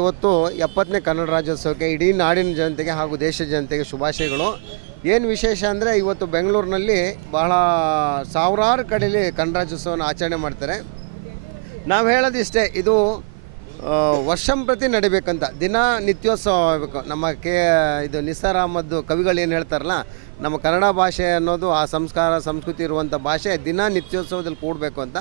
ಇವತ್ತು ಎಪ್ಪತ್ತನೇ ಕನ್ನಡ ರಾಜ್ಯೋತ್ಸವಕ್ಕೆ ಇಡೀ ನಾಡಿನ ಜನತೆಗೆ ಹಾಗೂ ದೇಶದ ಜನತೆಗೆ ಶುಭಾಶಯಗಳು. ಏನು ವಿಶೇಷ ಅಂದರೆ ಇವತ್ತು ಬೆಂಗಳೂರಿನಲ್ಲಿ ಬಹಳ ಸಾವಿರಾರು ಕಡೆಯಲ್ಲಿ ಕನ್ನಡ ರಾಜ್ಯೋತ್ಸವನ ಆಚರಣೆ ಮಾಡ್ತಾರೆ. ನಾವು ಹೇಳೋದಿಷ್ಟೇ, ಇದು ವರ್ಷಂ ಪ್ರತಿ ನಡಿಬೇಕಂತ. ದಿನ ನಿತ್ಯೋತ್ಸವ ಆಗಬೇಕು. ನಮ್ಮ ಕೆ, ಇದು ನಿಸಾರ್ ಅಹಮದ್ ಕವಿಗಳು ಏನು ಹೇಳ್ತಾರಲ್ಲ, ನಮ್ಮ ಕನ್ನಡ ಭಾಷೆ ಅನ್ನೋದು ಆ ಸಂಸ್ಕಾರ, ಸಂಸ್ಕೃತಿ ಇರುವಂಥ ಭಾಷೆ ದಿನ ನಿತ್ಯೋತ್ಸವದಲ್ಲಿ ಕೂಡಬೇಕು ಅಂತ.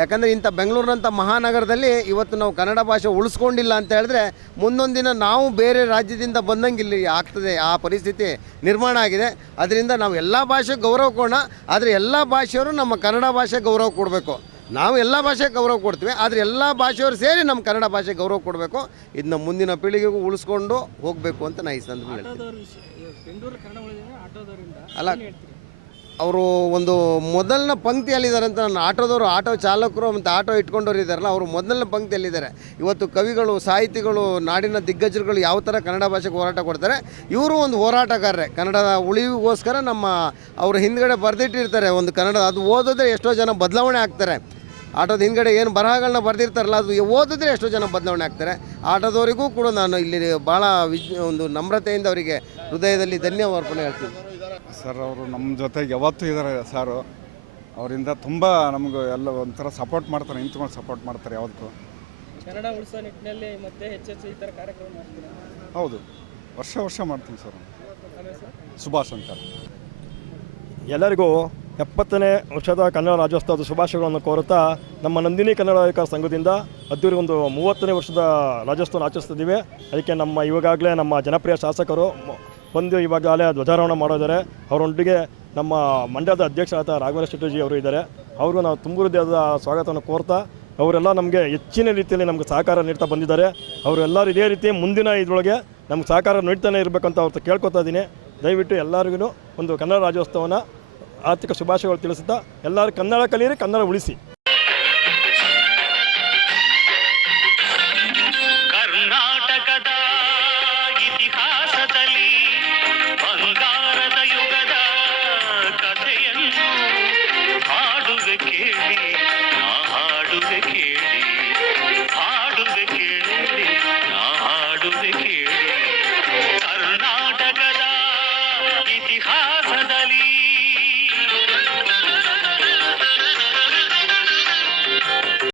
ಯಾಕಂದರೆ ಇಂಥ ಬೆಂಗಳೂರಿನಂಥ ಮಹಾನಗರದಲ್ಲಿ ಇವತ್ತು ನಾವು ಕನ್ನಡ ಭಾಷೆ ಉಳಿಸ್ಕೊಂಡಿಲ್ಲ ಅಂತ ಹೇಳಿದ್ರೆ ಮುಂದೊಂದು ದಿನ ನಾವು ಬೇರೆ ರಾಜ್ಯದಿಂದ ಬಂದಂಗೆ ಇಲ್ಲಿ ಆಗ್ತದೆ, ಆ ಪರಿಸ್ಥಿತಿ ನಿರ್ಮಾಣ ಆಗಿದೆ. ಅದರಿಂದ ನಾವು ಎಲ್ಲ ಭಾಷೆ ಗೌರವ ಕೊಡೋಣ. ಆದರೆ ಎಲ್ಲ ಭಾಷೆಯವರು ನಮ್ಮ ಕನ್ನಡ ಭಾಷೆ ಗೌರವ ಕೊಡಬೇಕು. ನಾವು ಎಲ್ಲ ಭಾಷೆಗೆ ಗೌರವ ಕೊಡ್ತೀವಿ ಆದರೆ ಎಲ್ಲ ಭಾಷೆಯವರು ಸೇರಿ ನಮ್ಮ ಕನ್ನಡ ಭಾಷೆಗೆ ಗೌರವ ಕೊಡಬೇಕು. ಇದನ್ನ ಮುಂದಿನ ಪೀಳಿಗೆಗೂ ಉಳಿಸ್ಕೊಂಡು ಹೋಗಬೇಕು ಅಂತ ನಾ ಈ ಸಂದರ್ಭ ಹೇಳ್ತೀನಿ. ಅಲ್ಲ. ಅವರು ಒಂದು ಮೊದಲನ ಪಂಕ್ತಿಯಲ್ಲಿದ್ದಾರೆ ಅಂತ ನನ್ನ ಆಟೋದವರು ಆಟೋ ಚಾಲಕರು ಮತ್ತು ಆಟೋ ಇಟ್ಕೊಂಡವ್ರು ಇದ್ದಾರಲ್ಲ ಅವರು ಮೊದಲನೇ ಪಂಕ್ತಿಯಲ್ಲಿದ್ದಾರೆ. ಇವತ್ತು ಕವಿಗಳು ಸಾಹಿತಿಗಳು ನಾಡಿನ ದಿಗ್ಗಜರುಗಳು ಯಾವ ಥರ ಕನ್ನಡ ಭಾಷೆಗೆ ಹೋರಾಟ ಕೊಡ್ತಾರೆ ಇವರು ಒಂದು ಹೋರಾಟಗಾರರೇ. ಕನ್ನಡದ ಉಳಿವಿಗೋಸ್ಕರ ನಮ್ಮ ಅವ್ರ ಹಿಂದ್ಗಡೆ ಬರೆದಿಟ್ಟಿರ್ತಾರೆ ಒಂದು ಕನ್ನಡ ಅದು ಓದಿದ್ರೆ ಎಷ್ಟೋ ಜನ ಬದಲಾವಣೆ ಆಗ್ತಾರೆ. ಆಟೋದ ಹಿಂದ್ಗಡೆ ಏನು ಬರಹಗಳನ್ನ ಬರೆದಿರ್ತಾರಲ್ಲ ಅದು ಓದಿದ್ರೆ ಎಷ್ಟೋ ಜನ ಬದಲಾವಣೆ ಆಗ್ತಾರೆ. ಆಟೋದವರಿಗೂ ಕೂಡ ನಾನು ಇಲ್ಲಿ ಭಾಳ ವಿಜ್ ಒಂದು ನಮ್ರತೆಯಿಂದ ಅವರಿಗೆ ಹೃದಯದಲ್ಲಿ ಧನ್ಯವಾರ್ಪಣೆ ಹೇಳ್ತೀನಿ. ಸರ್ ಅವರು ನಮ್ಮ ಜೊತೆಗೆ ಯಾವತ್ತೂ ಇದ್ದಾರೆ ಸಾರು. ಅವರಿಂದ ತುಂಬ ನಮಗೆ ಎಲ್ಲ ಒಂಥರ ಸಪೋರ್ಟ್ ಮಾಡ್ತಾರೆ ನಿಂತ್ಕೊಂಡು ಸಪೋರ್ಟ್ ಮಾಡ್ತಾರೆ ಯಾವತ್ತೂ. ಕನ್ನಡ ಉಳಿಸೋ ನಿಟ್ಟಿನಲ್ಲಿ ಮತ್ತೆ ಹೆಚ್ಚೆಚ್ಚು ಈ ಥರ ಕಾರ್ಯಕ್ರಮ ಮಾಡ್ತೀರಾ? ಹೌದು ವರ್ಷ ವರ್ಷ ಮಾಡ್ತೀನಿ ಸರ್? ಸುಭಾಷ್ ಅಂತ. ಎಲ್ಲರಿಗೂ ಎಪ್ಪತ್ತನೇ ವರ್ಷದ ಕನ್ನಡ ರಾಜ್ಯೋತ್ಸವದ ಶುಭಾಶಯಗಳನ್ನು ಕೋರುತ್ತಾ ನಮ್ಮ ನಂದಿನಿ ಕನ್ನಡ ಅಧಿಕಾರ ಸಂಘದಿಂದ ಅದ್ದೂರಿ ಒಂದು ಮೂವತ್ತನೇ ವರ್ಷದ ರಾಜ್ಯೋತ್ಸವ ಆಚರಿಸ್ತಿದ್ದೀವಿ ಅದಕ್ಕೆ ನಮ್ಮ ಇವಾಗಲೇ ನಮ್ಮ ಜನಪ್ರಿಯ ಶಾಸಕರು ಬಂದು ಇವಾಗಲೇ ಧ್ವಜಾರೋಹಣ ಮಾಡಿದ್ದಾರೆ ಅವರೊಂದಿಗೆ ನಮ್ಮ ಮಂಡ್ಯದ ಅಧ್ಯಕ್ಷರಾದ ರಾಘವೇಂದ್ರ ಶೆಟ್ಟಿಜಿ ಅವರು ಇದ್ದಾರೆ. ಅವರು ನಾವು ತುಂಬ ಹೃದಯದ ಸ್ವಾಗತವನ್ನು ಕೋರ್ತಾ ಅವರೆಲ್ಲ ನಮಗೆ ಹೆಚ್ಚಿನ ರೀತಿಯಲ್ಲಿ ನಮಗೆ ಸಹಕಾರ ನೀಡ್ತಾ ಬಂದಿದ್ದಾರೆ. ಅವರೆಲ್ಲರೂ ಇದೇ ರೀತಿ ಮುಂದಿನ ಇದರೊಳಗೆ ನಮ್ಗೆ ಸಹಕಾರ ನೀಡ್ತಾನೆ ಇರಬೇಕಂತ ಅವ್ರ ಕೇಳ್ಕೊತಾ ಇದ್ದೀನಿ. ದಯವಿಟ್ಟು ಎಲ್ಲರಿಗೂ ಒಂದು ಕನ್ನಡ ರಾಜ್ಯೋತ್ಸವನ ಆರ್ಥಿಕ ಶುಭಾಶಯಗಳು ತಿಳಿಸುತ್ತಾ ಎಲ್ಲರೂ ಕನ್ನಡ ಕಲಿಯಿರಿ ಕನ್ನಡ ಉಳಿಸಿ. ಕೇಳಿ ನಾ